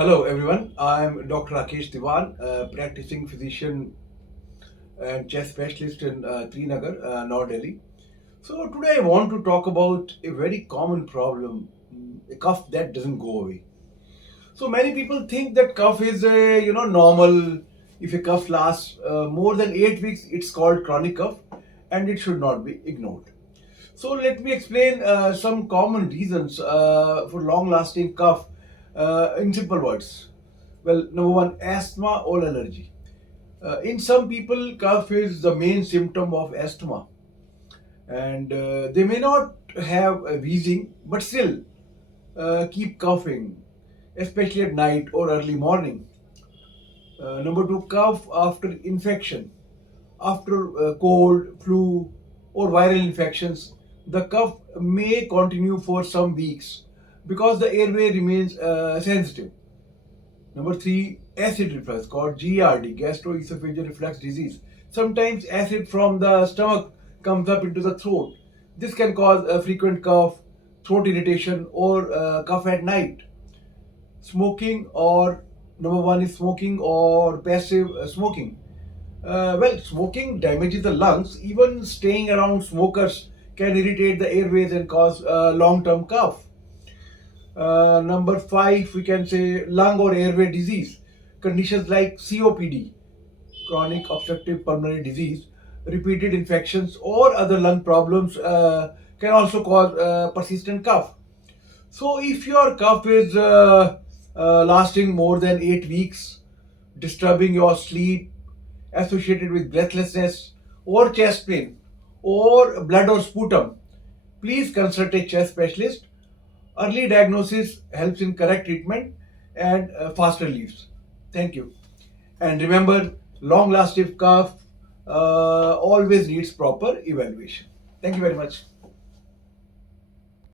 Hello everyone, I'm Dr. Rakesh Diwan, practicing physician and chest specialist in Trinagar, North Delhi. So today I want to talk about a very common problem, a cough that doesn't go away. So many people think that cough is a normal. If a cough lasts more than 8 weeks, it's called chronic cough, and it should not be ignored. So let me explain some common reasons for long-lasting cough in simple words. Well, number one, asthma or allergy. In some people, cough is the main symptom of asthma, and they may not have a wheezing, but still keep coughing, especially at night or early morning. Number two, cough after infection. After cold, flu, or viral infections, the cough may continue for some weeks because the airway remains sensitive. Number three, acid reflux called GERD, gastroesophageal reflux disease. Sometimes acid from the stomach comes up into the throat. This can cause a frequent cough, throat irritation, or cough at night. Smoking or number one is smoking or passive smoking. Smoking damages the lungs. Even staying around smokers can irritate the airways and cause long-term cough. Number five, we can say lung or airway disease. Conditions like COPD, chronic obstructive pulmonary disease, repeated infections, or other lung problems can also cause persistent cough. So, if your cough is lasting more than 8 weeks, disturbing your sleep, associated with breathlessness or chest pain, or blood or sputum, please consult a chest specialist. Early diagnosis helps in correct treatment and fast reliefs. Thank you. And remember, long lasting cough always needs proper evaluation. Thank you very much.